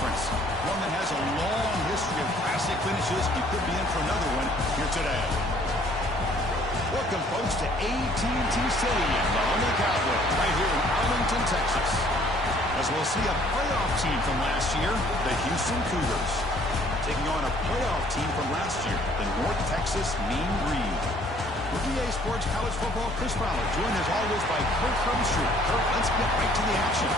conference. One that has a long history of classic finishes. You could be in for another one here today. Welcome, folks, to AT&T Stadium, the home of the Cowboys, right here in Arlington, Texas. As we'll see a playoff team from last year, the Houston Cougars, taking on a playoff team from last year, the North Texas Mean Green. With EA Sports College Football, Chris Fowler, joined as always by Kirk Herbstreit. Kirk, let's get right to the action.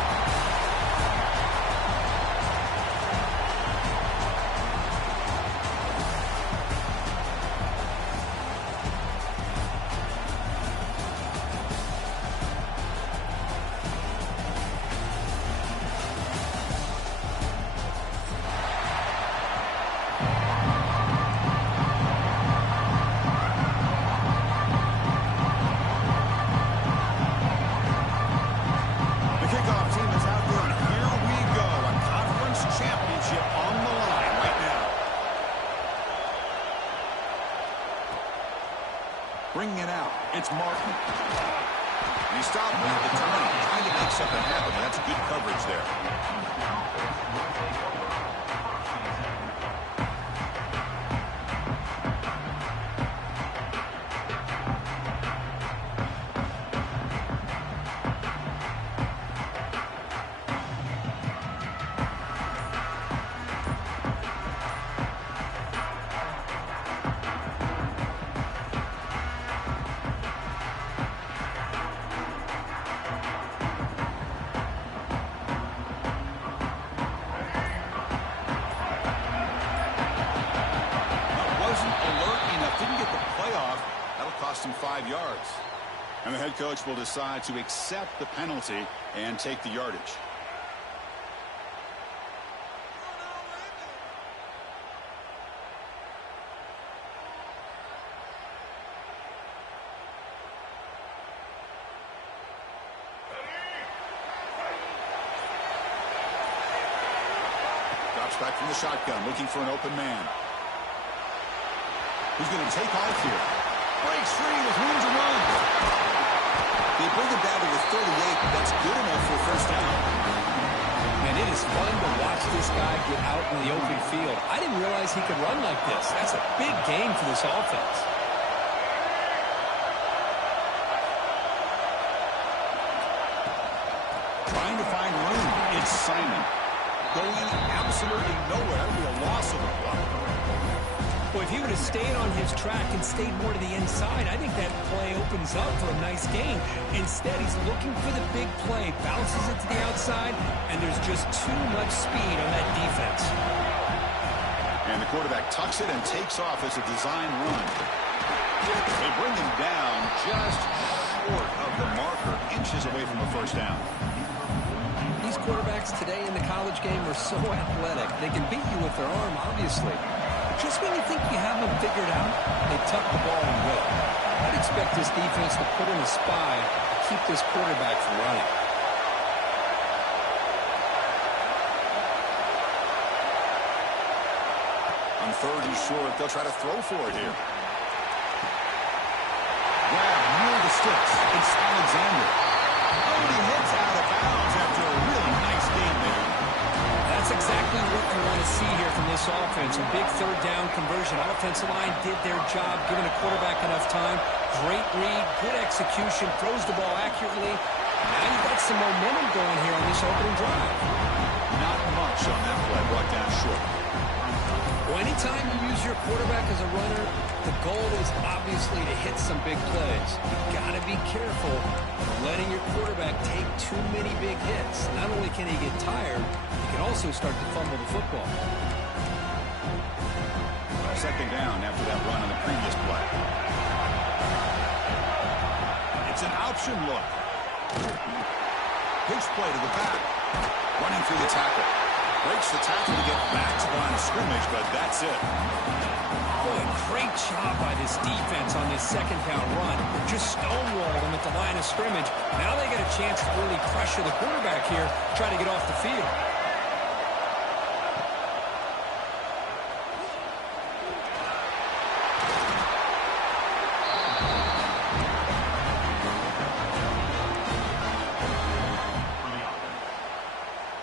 Bringing it out, it's Martin. And he stopped at the 20, trying to make something happen. That's good coverage there. Cost him 5 yards. And the head coach will decide to accept the penalty and take the yardage. Drops back from the shotgun, looking for an open man. Who's going to take off here? Breaks free with room to run. They bring it down to the 38. That's good enough for a first down. And it is fun to watch this guy get out in the open field. I didn't realize he could run like this. That's a big gain for this offense. Trying to find room. It's Simon. Going absolutely nowhere. It'll be a loss of the play. Well, if he would have stayed on his track and stayed more to the inside, I think that play opens up for a nice gain. Instead, he's looking for the big play, bounces it to the outside, and there's just too much speed on that defense. And the quarterback tucks it and takes off as a design run. They bring him down just short of the marker, inches away from a first down. These quarterbacks today in the college game are so athletic. They can beat you with their arm, obviously. Just when you think you have them figured out, they tuck the ball and go. I'd expect this defense to put in a spy to keep this quarterback from running. On third and short, they'll try to throw for it here. Grab near the sticks. It's Alexander. Oh, he hits out of bounds after a really nice game there. That's exactly what you want to see here from this offense. A big third down conversion. Offensive line did their job, giving the quarterback enough time. Great read, good execution, throws the ball accurately. Now you've got some momentum going here on this opening drive. Not much on that play, brought down short. Well, anytime you use your quarterback as a runner, the goal is obviously to hit some big plays. You've got to be careful of letting your quarterback take too many big hits. Not only can he get tired, he can also start to fumble the football. Second down after that run on the previous play. It's an option look. Pitch play to the back. Running through the tackle. Breaks the tackle to get back to the line of scrimmage, but that's it. Boy, great job by this defense on this second down run. Just stonewalled them at the line of scrimmage. Now they get a chance to really pressure the quarterback here, try to get off the field.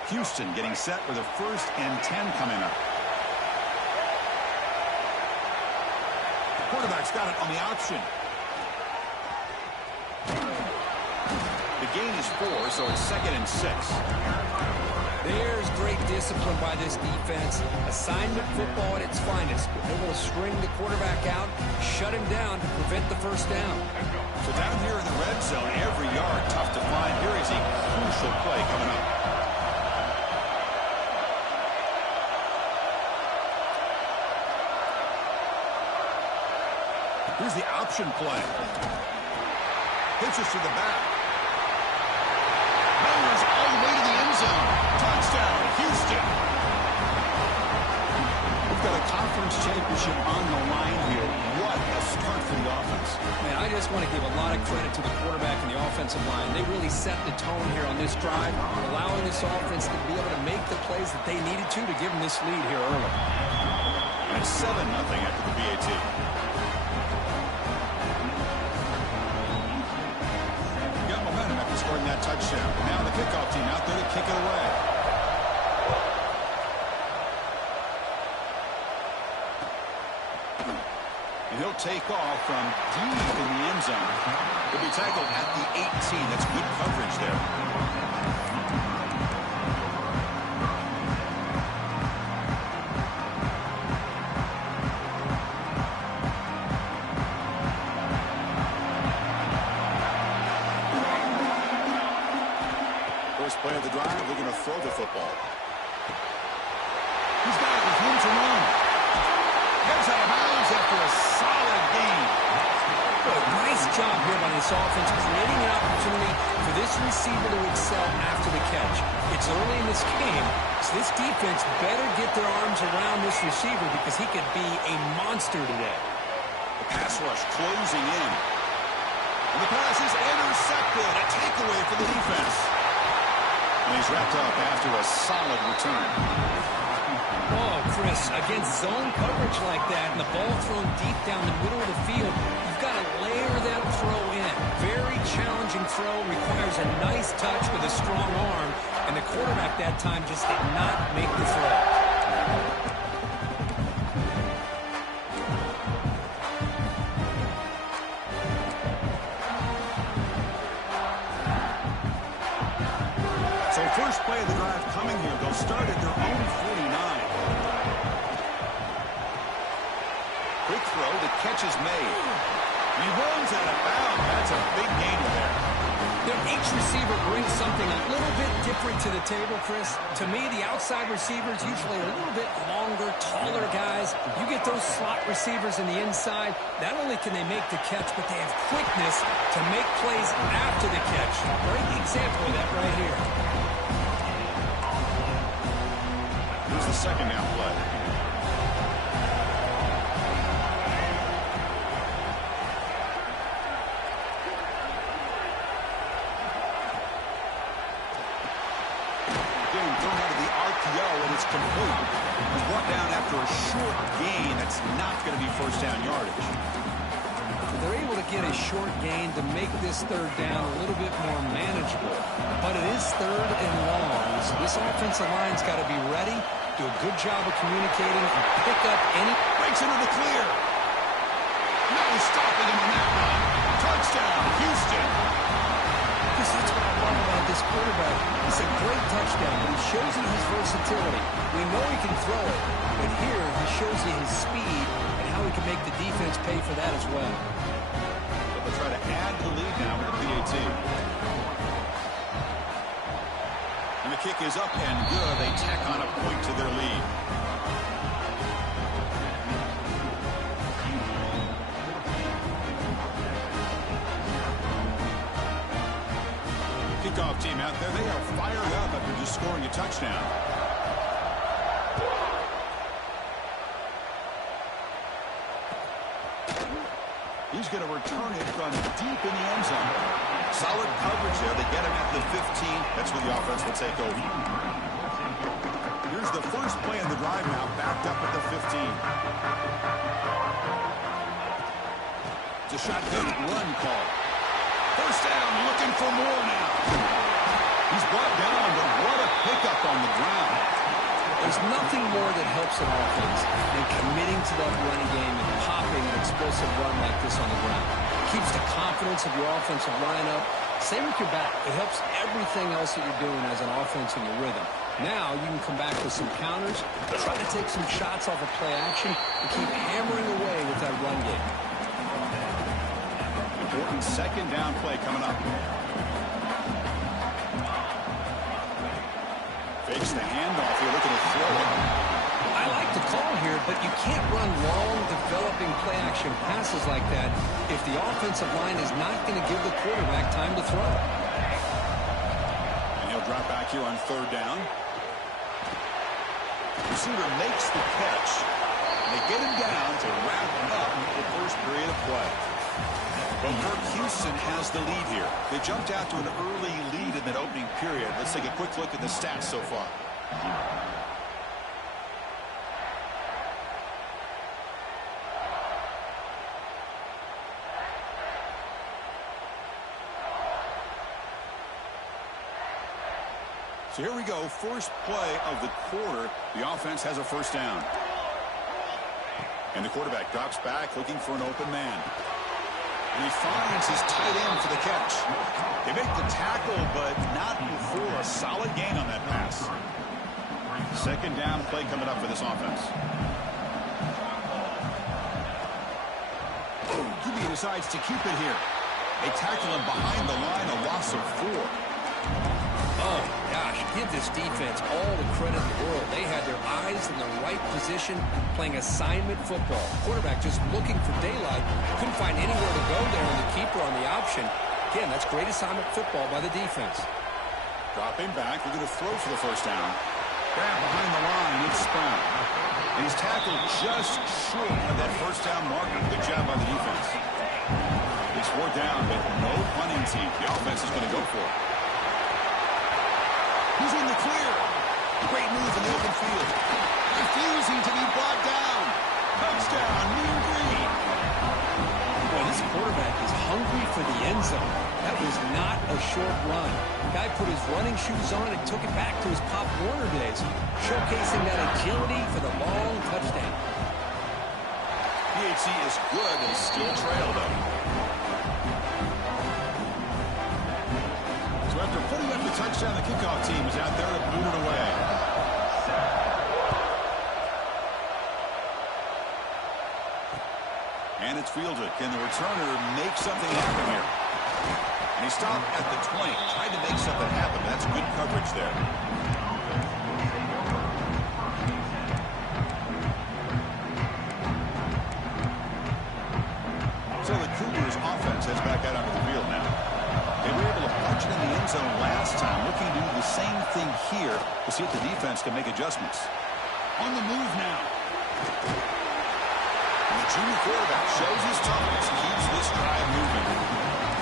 Houston Jefferson getting set with a 1st and 10 coming up. The quarterback's got it on the option. The gain is 4, so it's 2nd and 6. There's great discipline by this defense. Assignment football at its finest. They're able to string the quarterback out, shut him down to prevent the first down. So down here in the red zone, every yard tough to find. Here is a crucial play coming up. Here's the option play. Pitches to the back. Meyers all the way to the end zone. Touchdown, Houston. We've got a conference championship on the line here. What a start from the offense. Man, I just want to give a lot of credit to the quarterback and the offensive line. They really set the tone here on this drive, allowing this offense to be able to make the plays that they needed to give them this lead here early. And it's 7-0 after the PAT. Got momentum after scoring that touchdown. Now the kickoff team out there to kick it away. And he'll take off from deep in the end zone. He'll be tackled at the 18. That's good coverage there. First play of the drive, they're going to throw the football. He's got it with room to run. Gets out of bounds after a solid gain. Nice job here by this offense, creating an opportunity for this receiver to excel after the catch. It's early in this game, so this defense better get their arms around this receiver because he could be a monster today. The pass rush closing in. And the pass is intercepted. A takeaway for the defense. And he's wrapped up after a solid return. Oh, Chris, against zone coverage like that and the ball thrown deep down the middle of the field, you've got to layer that throw in. Very challenging throw, requires a nice touch with a strong arm, and the quarterback that time just did not make the throw. So first play of the drive coming here. They'll start at their own 49. Quick throw. The catch is made. He runs out of bounds. That's a big gainer there. Each receiver brings something a little bit different to the table, Chris. To me, the outside receivers usually are a little bit longer, taller guys. You get those slot receivers in the inside, not only can they make the catch, but they have quickness to make plays after the catch. Great example of that right here. Here's the second down play. Getting thrown out of the RPO, and it's complete. He's brought down after a short gain. That's not going to be first down yardage. They're able to get a short gain to make this third down a little bit more manageable. But it is third and long, so this offensive line's got to be ready, do a good job of communicating, and pick up any... Breaks into the clear. No stopping him on that one. Touchdown, Houston. Because that's what I love about this quarterback. It's a great touchdown, but he shows you his versatility. We know he can throw it, but here he shows you his speed and how he can make the defense pay for that as well. They'll try to add to the lead now with the PAT. And the kick is up and good. They tack on a point to their lead. Kickoff team out there. They are fired up after just scoring a touchdown. He's going to return it from deep in the end zone. Solid coverage there. They get him at the 15. That's where the offense will take over. Here's the first play of the drive now, backed up at the 15. It's a shotgun run call. First down, looking for more now. He's brought down, but what a pickup on the ground. There's nothing more that helps an offense than committing to that running game and popping an explosive run like this on the ground. Keeps the confidence of your offensive lineup. Same with your back. It helps everything else that you're doing as an offense in your rhythm. Now you can come back with some counters, try to take some shots off of play action, and keep hammering away with that run game. Important second down play coming up. Fakes the handoff here, looking to throw it. I like the call here, but you can't run long, developing play-action passes like that if the offensive line is not going to give the quarterback time to throw. And he'll drop back here on third down. Receiver makes the catch. And they get him down to wrap up the first period of play. But Mark Houston has the lead here. They jumped out to an early lead in that opening period. Let's take a quick look at the stats so far. So here we go, first play of the quarter. The offense has a first down. And the quarterback drops back looking for an open man. And he finds his tight end for the catch. They make the tackle, but not before a solid gain on that pass. Second down play coming up for this offense. QB decides to keep it here. They tackle him behind the line, a loss of 4. Oh, gosh, give this defense all the credit in the world. They had their eyes in the right position, playing assignment football. Quarterback just looking for daylight. Couldn't find anywhere to go there, and the keeper on the option. Again, that's great assignment football by the defense. Dropping back, they're going to throw for the first down. Grab behind the line, it's Brown. And he's tackled just short of that first down marker. Good job by the defense. It's 4th down, but no punting team. The offense is going to go for it. He's in the clear. Great move in the open field. Refusing to be brought down. Touchdown, Mean Green. Boy, this quarterback is hungry for the end zone. That was not a short run. The guy put his running shoes on and took it back to his Pop Warner days, showcasing that agility for the long touchdown. PHC is good and still trail, though. After putting up the touchdown, the kickoff team is out there to boot it away. And it's fielded. Can the returner make something happen here? And he stopped at the 20, tried to make something happen, but that's good coverage there. So the Cougars offense heads back out onto the field now. They were able to punch it in the end zone last time, looking to do the same thing here to see if the defense can make adjustments. On the move now. And the junior quarterback shows his toughness, keeps this drive moving.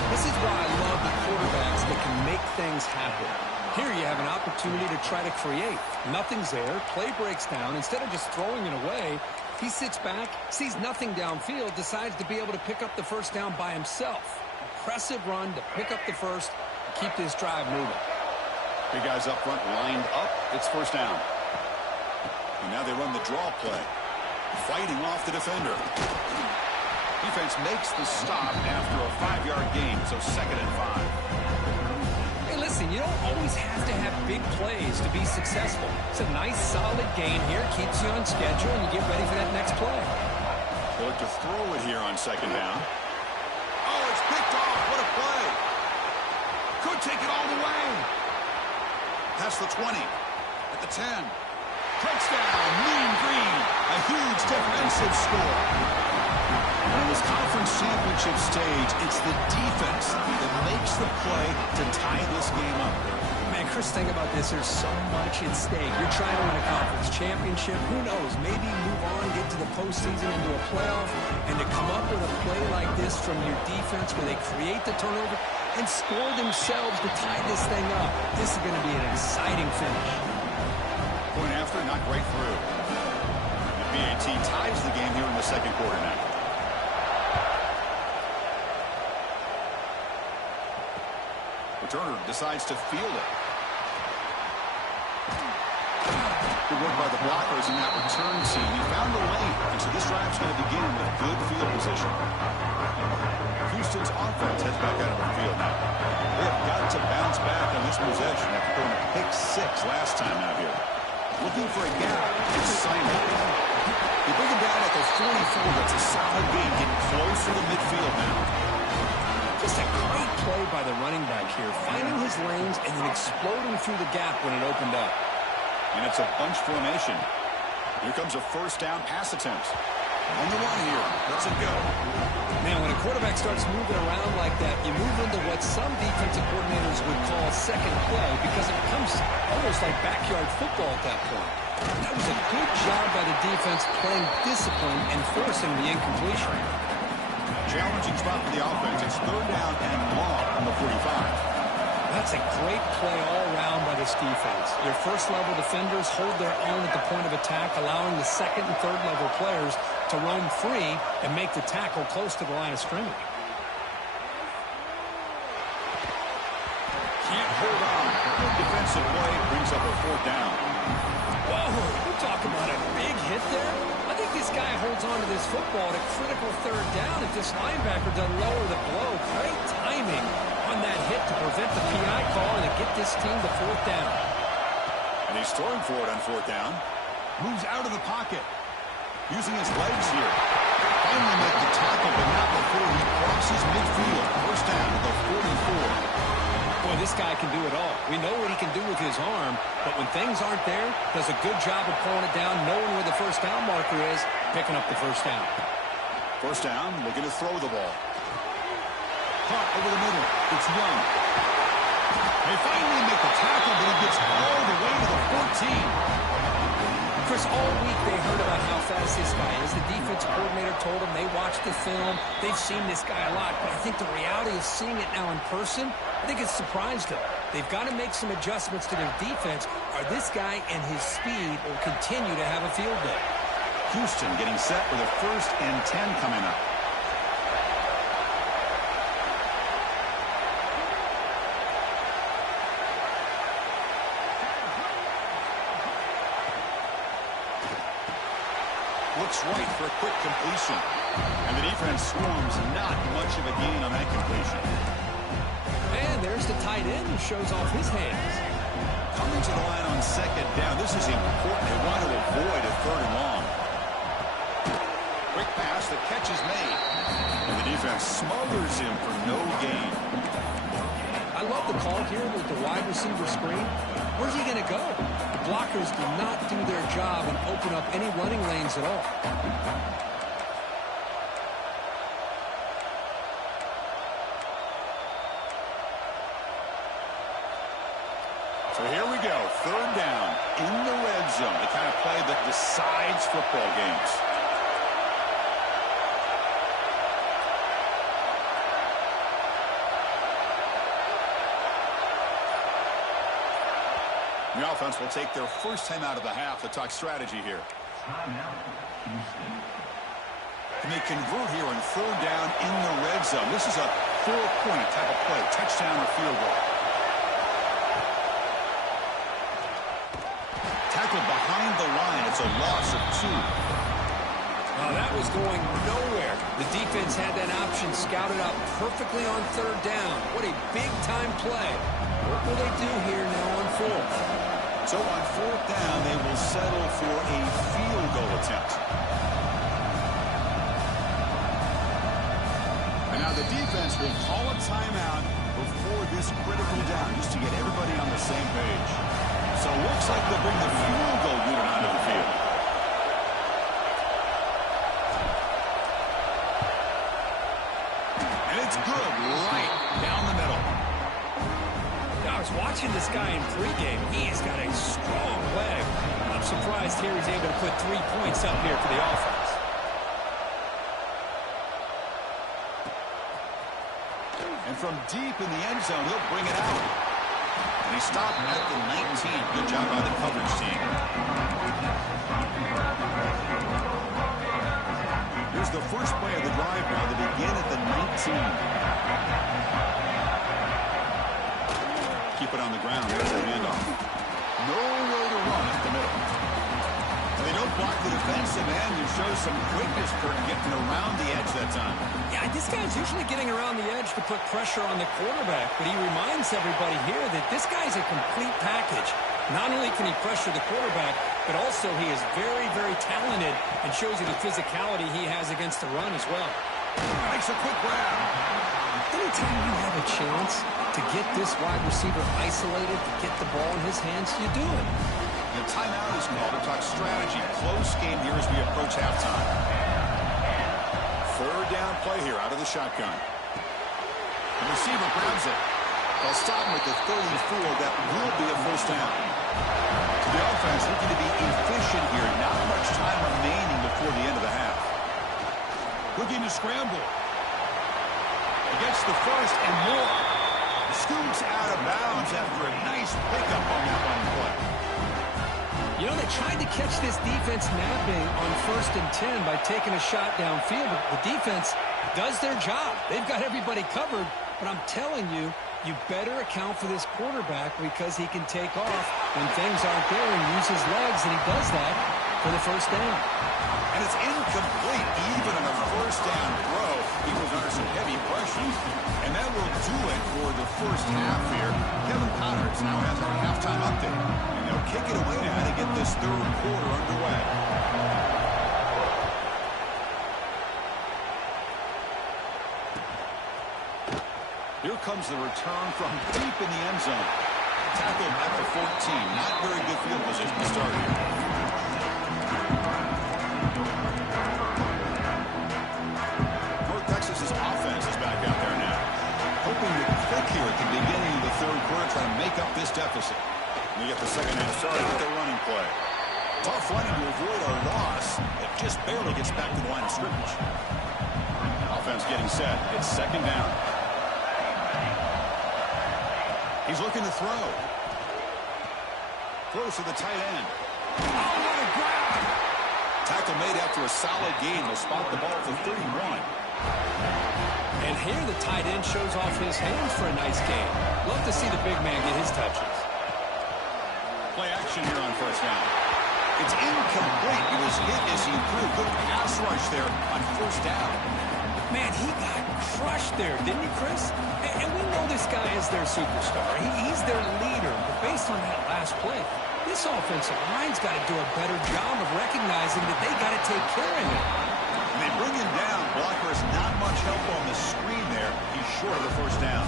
This is why I love the quarterbacks that can make things happen. Here you have an opportunity to try to create. Nothing's there, play breaks down. Instead of just throwing it away, he sits back, sees nothing downfield, decides to be able to pick up the first down by himself. Impressive run to pick up the first and keep this drive moving. Big guys up front lined up. It's first down. And now they run the draw play. Fighting off the defender. Defense makes the stop after a 5-yard gain, so 2nd and 5. Hey, listen, you don't always have to have big plays to be successful. It's a nice, solid gain here. Keeps you on schedule, and you get ready for that next play. They look to throw it here on 2nd down. Oh, it's picked off. What a play. Could take it all the way. Past the 20. At the 10. Touchdown, Mean Green. A huge defensive score. On this conference championship stage, it's the defense that makes the play to tie this game up. Man, Chris, think about this. There's so much at stake. You're trying to win a conference championship. Who knows? Maybe move on, get to the postseason, into a playoff, and to come up with a play like this from your defense where they create the turnover and score themselves to tie this thing up. This is going to be an exciting finish. Point after, not great through. The BAT ties the game here in the second quarter now. Returner decides to field it. Good work by the blockers in that return team. He found the lane, and so this drive's going to begin with good field position. Houston's offense heads back out of the field now. They have got to bounce back on this possession after throwing a pick 6 last time out here. Looking for a gap. It's Simon. They bring him down at the 44. That's a solid gain, getting close to the midfield now. Just a great play by the running back here, finding his lanes and then exploding through the gap when it opened up. And it's a bunch formation. Here comes a first down pass attempt. On the run here. Let's it go. Man, when a quarterback starts moving around like that, you move into what some defensive coordinators would call second play because it becomes almost like backyard football at that point. That was a good job by the defense playing discipline and forcing the incompletion. Challenging spot for the offense. It's third down and long on the 45. That's a great play all around by this defense. Your first-level defenders hold their own at the point of attack, allowing the second and third-level players to roam free and make the tackle close to the line of scrimmage. Can't hold on. Good defensive play brings up a fourth down. Whoa, we're talking about a big hit there. I think this guy holds on to this football at a critical third down if this linebacker doesn't lower the blow. Great timing on that hit to prevent the PI call and to get this team to fourth down. And he's throwing for it on fourth down. Moves out of the pocket. Using his legs here. Finally make the tackle, but not before he crosses midfield. First down at the 44. Boy, this guy can do it all. We know what he can do with his arm, but when things aren't there, does a good job of pulling it down, knowing where the first down marker is, picking up the first down. First down, looking to throw the ball. Caught over the middle. It's Young. They finally make the tackle, but he gets all the way to the 14. Chris, all week they heard about how fast this guy is. The defense coordinator told them they watched the film. They've seen this guy a lot, but I think the reality of seeing it now in person, I think it's surprised them. They've got to make some adjustments to their defense, or this guy and his speed will continue to have a field day. Houston getting set with a 1st and 10 coming up. Looks right for a quick completion. And the defense swarms not much of a gain on that completion. And there's the tight end who shows off his hands. Coming to the line on second down. This is important. They want to avoid a third and long. Quick pass. The catch is made. And the defense smothers him for no gain. I love the call here with the wide receiver screen. Where's he going to go? The blockers do not do their job and open up any running lanes at all. So here we go. Third down in the red zone. The kind of play that decides football games. The offense will take their first time out of the half to talk strategy here. And they convert here on third down in the red zone. This is a 4-point type of play, touchdown or field goal. Tackled behind the line. It's a loss of 2. Oh, that was going nowhere. The defense had that option scouted out perfectly on third down. What a big-time play. What will they do here now on fourth? So on fourth down, they will settle for a field goal attempt. And now the defense will call a timeout before this critical down, just to get everybody on the same page. So it looks like they'll bring the field goal unit onto the field. And it's good, right down the middle. I was watching this guy in pregame. He has got a strong leg. I'm surprised here he's able to put 3 points up here for the offense. And from deep in the end zone, he'll bring it out. And he stopped at the 19. Good job by the coverage team. Here's the first play of the drive now. They begin at the 19. Keep it on the ground. There's the handoff. Nowhere to run at the middle. block the defensive end and show some quickness, Kurt, getting around the edge that time. Yeah, this guy's usually getting around the edge to put pressure on the quarterback, but he reminds everybody here that this guy's a complete package. Not only can he pressure the quarterback, but also he is very, very talented and shows you the physicality he has against the run as well. Makes a quick grab. Anytime you have a chance to get this wide receiver isolated, to get the ball in his hands, you do it. The timeout is called to talk strategy. Close game here as we approach halftime. Third down play here out of the shotgun. The receiver grabs it. They'll stop him at the 34. That will be a first down. So the offense looking to be efficient here. Not much time remaining before the end of the half. Looking to scramble. Against the first and more. Scoots out of bounds after a nice pickup on that one play. You know, they tried to catch this defense napping on 1st and 10 by taking a shot downfield, but the defense does their job. They've got everybody covered, but I'm telling you, you better account for this quarterback because he can take off when things aren't there and use his legs, and he does that for the first down. And it's incomplete even on a first down throw. He was under some heavy pressure. And that will do it for the first half here. Kevin Connors now has our halftime update. And they'll kick it away now to get this third quarter underway. Here comes the return from deep in the end zone. Tackled at the 14. Not very good field position to start here. Texas's offense is back out there now. Hoping to click here at the beginning of the third quarter, trying to make up this deficit. And you get the second half started with the running play. Tough running to avoid a loss. It just barely gets back to the line of scrimmage. Offense getting set. It's second down. He's looking to throw. Throws to the tight end. Oh, what a grab! Tackle made after a solid gain. They'll spot the ball at the 31. And here the tight end shows off his hands for a nice game. Love to see the big man get his touches. Play action here on first down. It's incomplete. It was hit as he threw a good pass rush there on first down. Man, he got crushed there, didn't he, Chris? And we know this guy is their superstar. He's their leader. But based on that last play, this offensive line's got to do a better job of recognizing that they got to take care of him. They bring him down. Blocker is not much help on the screen there. He's short of the first down.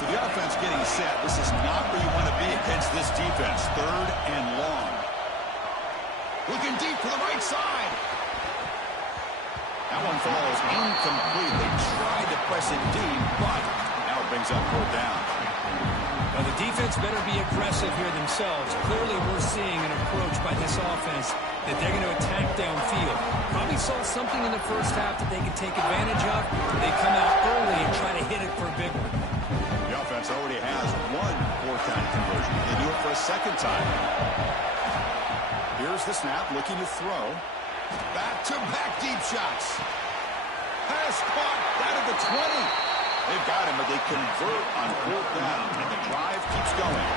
So the offense getting set. This is not where you want to be against this defense. Third and long. Looking deep to the right side. That one falls incomplete. They tried to press it deep, but now it brings up fourth down. Well, the defense better be aggressive here themselves. Clearly, we're seeing an approach by this offense that they're going to attack downfield. Probably saw something in the first half that they could take advantage of. They come out early and try to hit it for a big one. The offense already has one fourth down conversion. They do it for a second time. Here's the snap, looking to throw. Back-to-back deep shots. Pass caught down at the 20. They've got him, but they convert on fourth down, and the drive keeps going.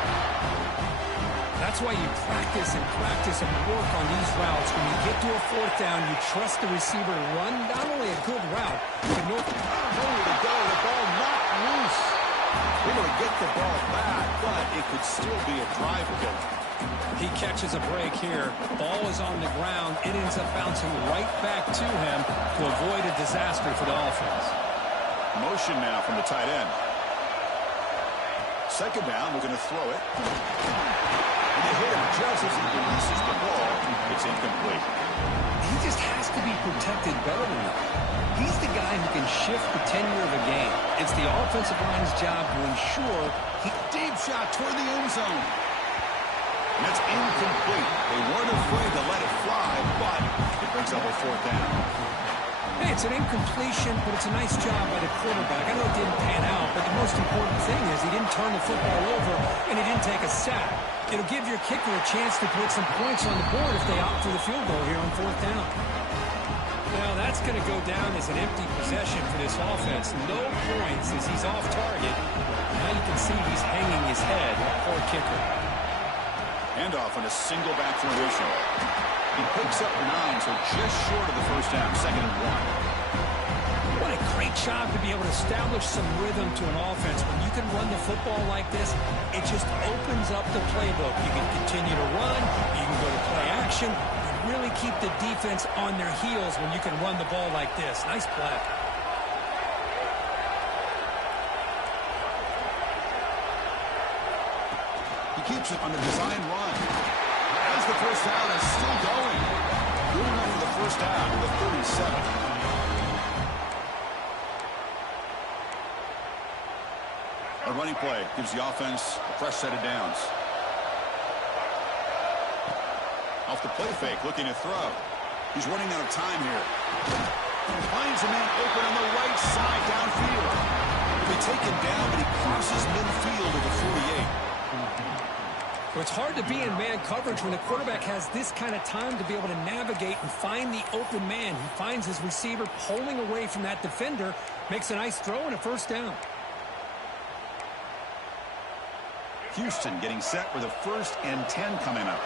That's why you practice and work on these routes. When you get to a fourth down, you trust the receiver to run not only a good route, but nowhere to go. The ball knocked loose. Able to get the ball back, but it could still be a drive kill. He catches a break here. Ball is on the ground. It ends up bouncing right back to him to avoid a disaster for the offense. Motion now from the tight end. Second down, we're going to throw it. And they hit him just as he releases the ball. It's incomplete. He just has to be protected better than that. He's the guy who can shift the tenure of a game. It's the offensive line's job to ensure he... Deep shot toward the end zone. And that's incomplete. They weren't afraid to let it fly, but it brings up a fourth down. Hey, it's an incompletion, but it's a nice job by the quarterback. I know it didn't pan out, but the most important thing is he didn't turn the football over and he didn't take a sack. It'll give your kicker a chance to put some points on the board if they opt for the field goal here on fourth down. Now, that's going to go down as an empty possession for this offense. No points as he's off target. Now you can see he's hanging his head. Poor kicker. Handoff on a single back formation. He picks up 9, so just short of the first down, 2nd and 1. What a great job to be able to establish some rhythm to an offense. When you can run the football like this, it just opens up the playbook. You can continue to run, you can go to play action, and really keep the defense on their heels when you can run the ball like this. Nice play. He keeps it on the design run. As the first down is still going. Good enough for the first down to the 37. A running play gives the offense a fresh set of downs. Off the play fake, looking to throw. He's running out of time here. Finds a man open on the right side downfield. He'll be taken down, but he crosses midfield at the 48. Well, it's hard to be in man coverage when the quarterback has this kind of time to be able to navigate and find the open man. He finds his receiver pulling away from that defender, makes a nice throw and a first down. Houston getting set with a 1st and 10 coming up.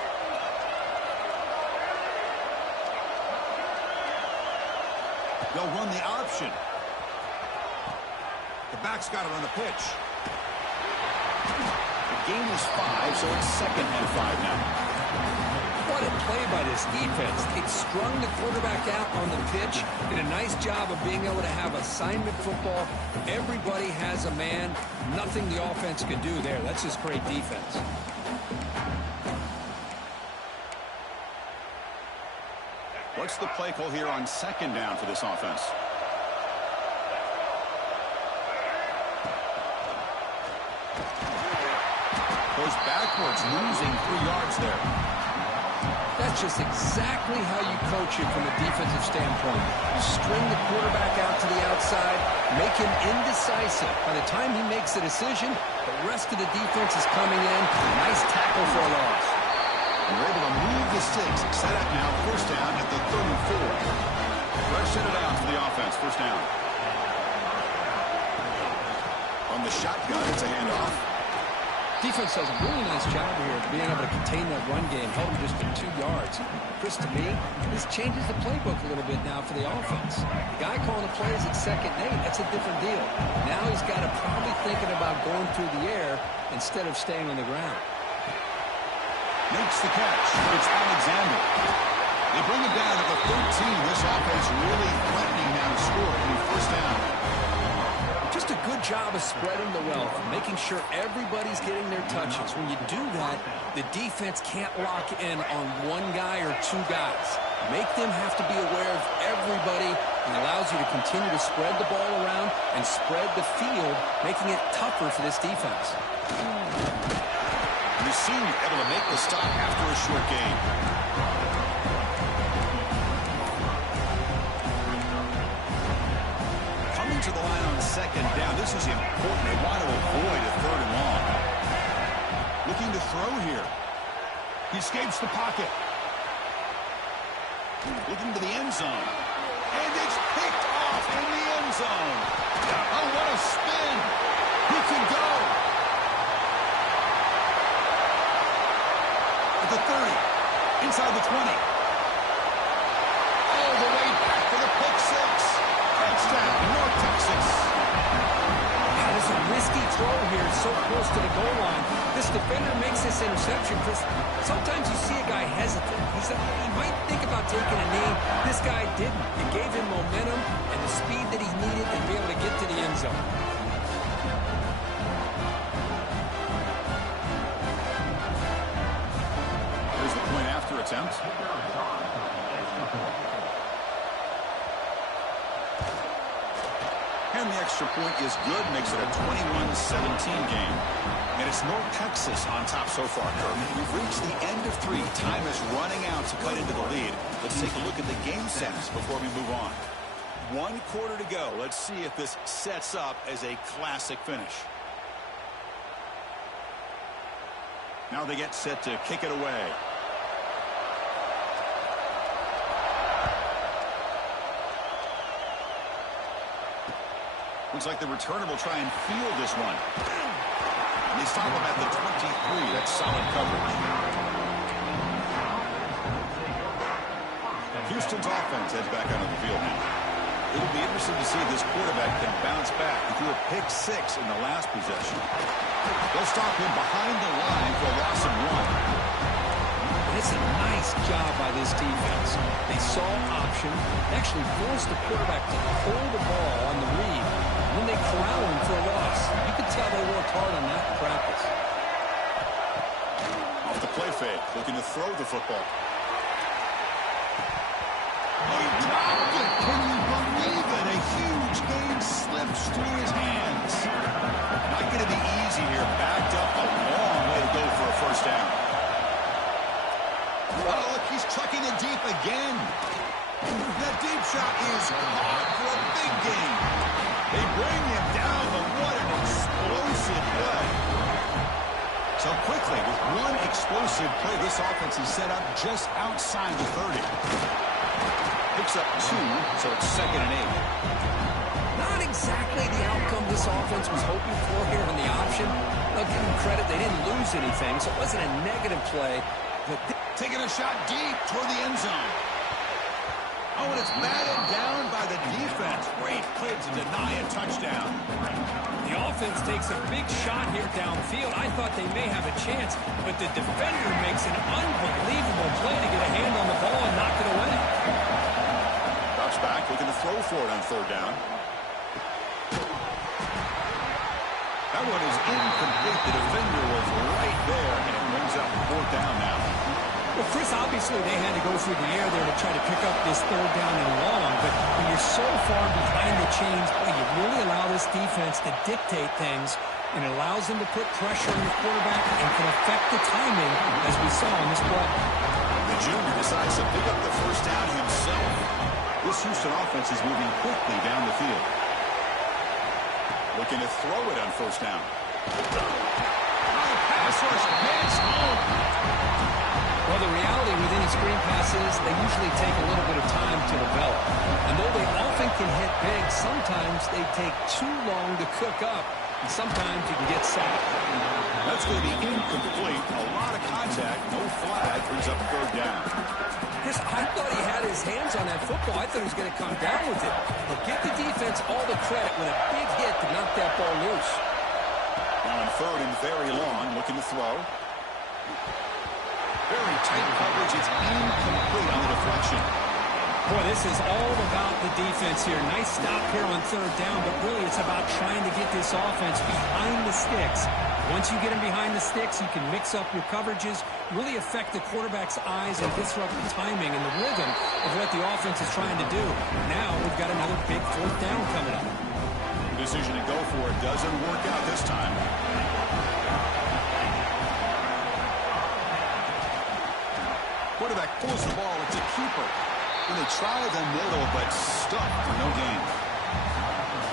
They'll run the option. The back's got it on the pitch. The gain is 5, so it's 2nd and 5 now. What a play by this defense. They strung the quarterback out on the pitch. Did a nice job of being able to have assignment football. Everybody has a man. Nothing the offense can do there. That's just great defense. What's the play call here on 2nd down for this offense? Goes backwards, losing 3 yards there. That's just exactly how you coach it from a defensive standpoint. You string the quarterback out to the outside, make him indecisive. By the time he makes a decision, the rest of the defense is coming in. Nice tackle for a loss. And we're able to move the sticks. Set up now, first down at the 34. Fresh set it out for the offense, first down. On the shotgun, it's a handoff. Defense does a really nice job here of being able to contain that run game, held him just for 2 yards. Chris, to me, this changes the playbook a little bit now for the offense. The guy calling the plays at 2nd and 8, that's a different deal. Now he's got to probably thinking about going through the air instead of staying on the ground. Makes the catch. It's Alexander. They bring him down at the 13. This offense really threatening now to score. First down. Just a good job of spreading the wealth, making sure everybody's getting their touches. When you do that, the defense can't lock in on one guy or 2 guys. Make them have to be aware of everybody, and allows you to continue to spread the ball around and spread the field, making it tougher for this defense. The senior able to make the stop after a short game. To the line on 2nd down. This is important. They want to avoid a 3rd and long. Looking to throw here. He escapes the pocket. Looking to the end zone. And it's picked off in the end zone. Oh, what a spin. He can go. At the 30. Inside the 20. All the way back for the pick 6. Touchdown, North Texas. That is a risky throw here, so close to the goal line. This defender makes this interception, Chris. Sometimes you see a guy hesitant. He might think about taking a knee. This guy didn't. It gave him momentum and the speed that he needed to be able to get to the end zone. Here's the point after attempt. And the extra point is good, makes it a 21-17 game. And it's North Texas on top so far, Kirk. We've reached the end of 3. Time is running out to cut into the lead. Let's take a look at the game stats before we move on. 1 quarter to go. Let's see if this sets up as a classic finish. Now they get set to kick it away. Looks like the returner will try and field this one. And they stop him at the 23. That's solid coverage. Houston's offense heads back onto the field now. It'll be interesting to see if this quarterback can bounce back. He threw a pick 6 in the last possession. They'll stop him behind the line for a loss of 1. It's a nice job by this defense. They saw option, actually forced the quarterback to hold the ball on the read, and then they corral him for a loss. You could tell they worked hard on that in practice. Off the play fake, looking to throw the football. He dropped it. Can you believe it? A huge gain slips through his hands. Not going to be easy here. Backed up a long way to go for a first down. Oh, look, he's chucking it deep again. That deep shot is caught for a big gain. They bring him down, but what an explosive play. So quickly, with one explosive play, this offense is set up just outside the 30. Picks up 2, so it's 2nd and 8. Not exactly the outcome this offense was hoping for here on the option. I'll give them credit, they didn't lose anything, so it wasn't a negative play. But taking a shot deep toward the end zone. Oh, and it's batted down by the defense. Great play to deny a touchdown. The offense takes a big shot here downfield. I thought they may have a chance, but the defender makes an unbelievable play to get a hand on the ball and knock it away. Drops back, looking to throw for it on 3rd down. That one is incomplete. The defender was right there, and it brings up 4th down now. Well, Chris, obviously they had to go through the air there to try to pick up this 3rd down and long, but when you're so far behind the chains, boy, you really allow this defense to dictate things, and it allows them to put pressure on the quarterback and can affect the timing, as we saw on this play. The junior decides to pick up the first down himself. This Houston offense is moving quickly down the field. Looking to throw it on 1st down. Pass rush gets home. Well, the reality with any screen passes, they usually take a little bit of time to develop. And though they often can hit big, sometimes they take too long to cook up, and sometimes you can get sacked. That's going to be incomplete. A lot of contact, no flag, brings up 3rd down. Chris, I thought he had his hands on that football. I thought he was going to come down with it. But give the defense all the credit with a big hit to knock that ball loose. Now on 3rd and very long, looking to throw. Very tight coverage. It's incomplete on the deflection. Boy, this is all about the defense here. Nice stop here on 3rd down, but really it's about trying to get this offense behind the sticks. Once you get them behind the sticks, you can mix up your coverages, really affect the quarterback's eyes and disrupt the timing and the rhythm of what the offense is trying to do. Now we've got another big 4th down coming up. Decision to go for it doesn't work out this time. Quarterback pulls the ball. It's a keeper. When they try the middle, but stuck for no gain.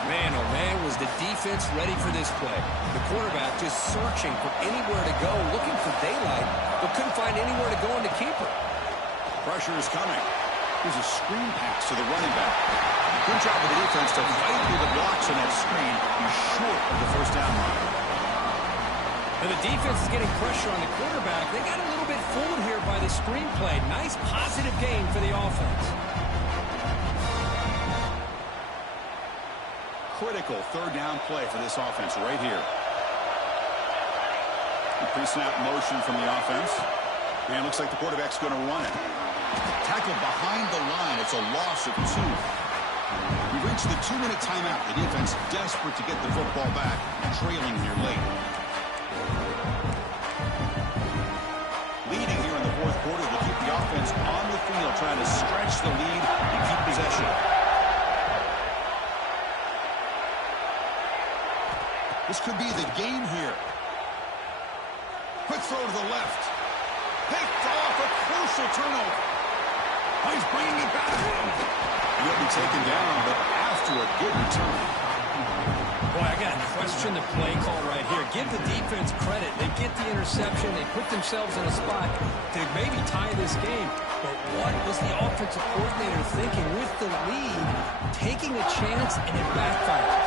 Man, oh man, was the defense ready for this play. The quarterback just searching for anywhere to go, looking for daylight, but couldn't find anywhere to go on the keeper. Pressure is coming. Here's a screen pass to the running back. Good job of the defense to fight through the blocks on that screen. He's short of the first down line. And the defense is getting pressure on the quarterback. They got a little bit fooled here by the screen play. Nice positive gain for the offense. Critical 3rd down play for this offense right here. Pre-snap motion from the offense. And it looks like the quarterback's going to run it. Tackled behind the line. It's a loss of 2. We've reached the 2-minute timeout. The defense desperate to get the football back, trailing here late. Leading here in the 4th quarter will keep the offense on the field, trying to stretch the lead and keep possession. This could be the game here. Quick throw to the left. Picked off, a crucial turnover. Oh, he's bringing it back. He'll be taken down, but after a good return. Boy, I got to question the play call right here. Give the defense credit. They get the interception. They put themselves in a spot to maybe tie this game. But what was the offensive coordinator thinking with the lead, taking a chance, and it backfires?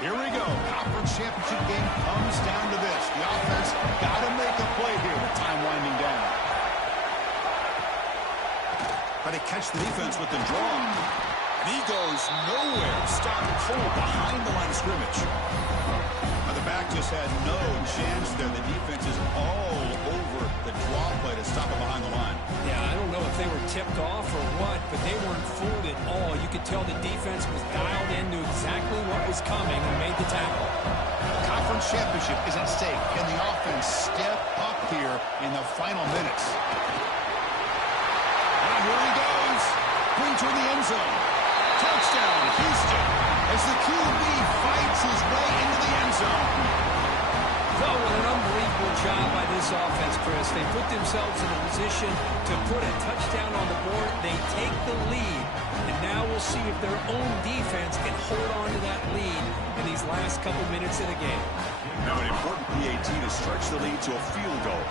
Here we go. Conference championship game comes down to this. The offense got to make a play here with time winding down. to catch the defense with the draw. And he goes nowhere. Stopped cold behind the line of scrimmage. Now the back just had no chance there. The defense is all over the draw play to stop it behind the line. Yeah, I don't know if they were tipped off or what, but they weren't fooled at all. You could tell the defense was dialed into exactly what was coming and made the tackle. Conference championship is at stake. Can the offense step up here in the final minutes? And here he goes. Bring to the end zone. Touchdown, Houston, as the QB fights his way into the end zone. Oh, what an unbelievable job by this offense, Chris. They put themselves in a position to put a touchdown on the board. They take the lead, and now we'll see if their own defense can hold on to that lead in these last couple minutes of the game. Now an important PAT to stretch the lead to a field goal.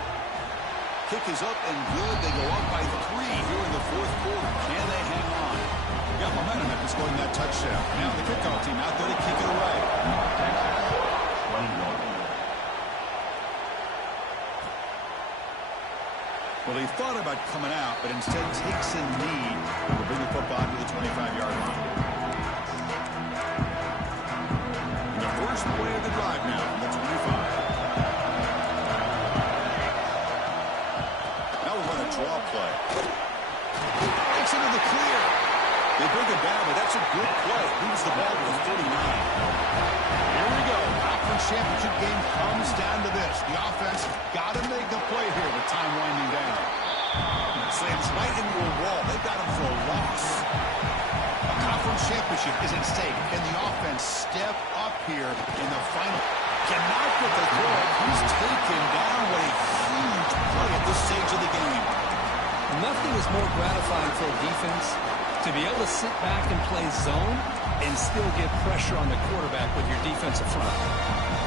Kick is up and good. They go up by 3 here in the fourth quarter. Can they hang on? Got momentum after scoring that touchdown. Now the kickoff team out there to kick it away. Well, he thought about coming out, but instead takes a knee to bring the football to the 25-yard line. And the first play of the drive now from the 25. Now we run a draw play. It's into the clear. They bring it down, but that's a good play. Moves the ball to the 49. Here we go. Conference championship game comes down to this. The offense got to make a play here with time winding down. Slams right into a wall. They've got him for a loss. A conference championship is at stake. Can the offense step up here in the final? Cannot get the throw. He's taken down. What a huge play at this stage of the game. Nothing is more gratifying for a defense to be able to sit back and play zone and still get pressure on the quarterback with your defensive front.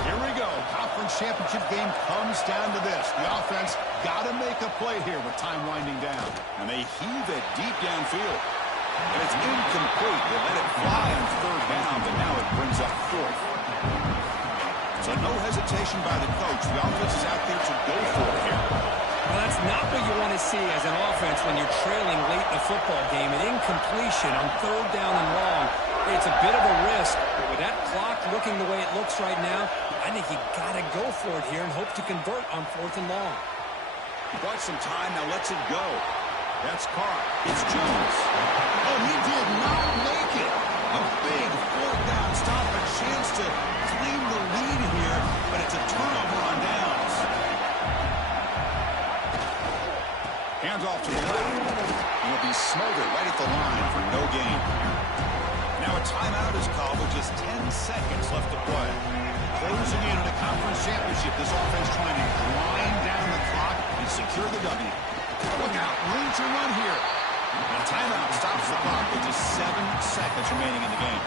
Here we go. Conference championship game comes down to this. The offense got to make a play here with time winding down. And they heave it deep downfield. And it's incomplete. They let it fly on third down, but now it brings up fourth. So no hesitation by the coach. The offense is out there to go for it here. Well, that's not what you want to see as an offense when you're trailing late in a football game. An incompletion on third down and long. It's a bit of a risk, but with that clock looking the way it looks right now, I think you got to go for it here and hope to convert on fourth and long. Bought some time, now lets it go. That's Carr. It's Jones. Oh, he did not make it. A big fourth down stop, a chance to claim the lead here, but it's a turnover on downs. Hands off to the left. And will be smothered right at the line for no gain. Now a timeout is called with just 10 seconds left to play. Closing in on a conference championship, this offense trying to grind down the clock and secure the W. Look out, room to run here. A timeout stops the clock with just 7 seconds remaining in the game.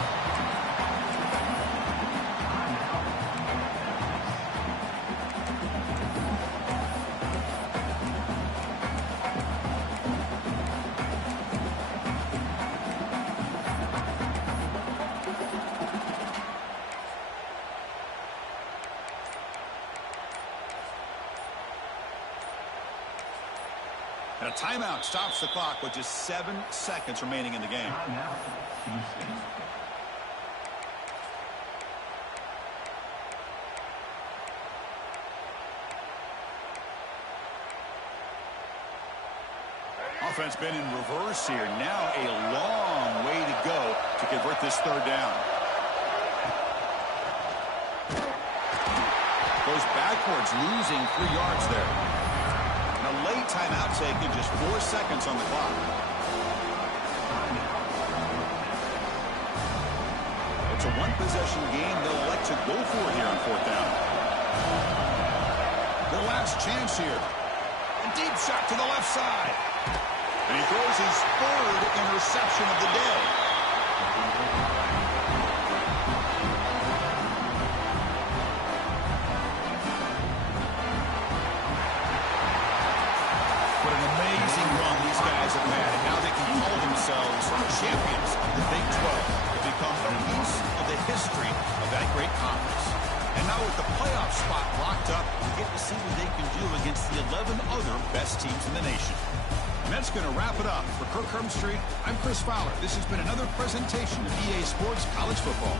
And a timeout stops the clock with just 7 seconds remaining in the game. Offense been in reverse here. Now a long way to go to convert this third down. Goes backwards, losing 3 yards there. A late timeout taken, just 4 seconds on the clock. It's a one-possession game. They'll elect to go for it here on fourth down. Their last chance here. A deep shot to the left side. And he throws his 3rd interception of the day. Champions of the Big 12 have become a piece of the history of that great conference. And now with the playoff spot locked up, we get to see what they can do against the 11 other best teams in the nation. that's going to wrap it up. For Kirk Herbstreit, I'm Chris Fowler. This has been another presentation of EA Sports College Football.